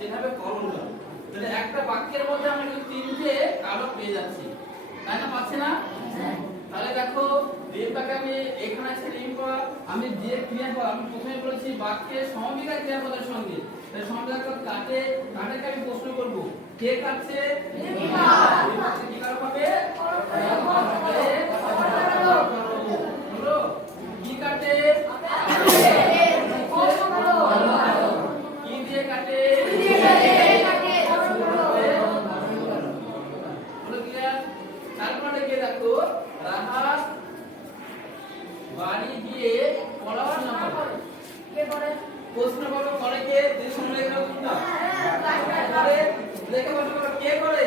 সেভাবে করণ না। তাহলে একটা বাক্যের মধ্যে আমরা কিন্তু তিনটে কারক পেয়ে যাচ্ছি, তাই না? পাচ্ছি না? তাহলে দেখো রিমটাকে আমি এখানে আছে রিম করা, আমি যে ক্রিয়াপদ আমি প্রথমে বলেছি বাক্যের সমবিকার ক্রিয়াপদের সঙ্গে, তাই সমবিকার কাটে কাটাকে আমি প্রশ্ন করব কে কাটছে? রিমা। রিমা কি কারক হবে? হলো কি কাটে? কি দিয়ে কাটে? তারপরে কি দেখো রাহাত বাড়ি গিয়ে পড়াশোনা করে। কে করে? প্রশ্ন করো করে কে? যে সময় লেখা কোনটা? করে লেখা বসে কে করে?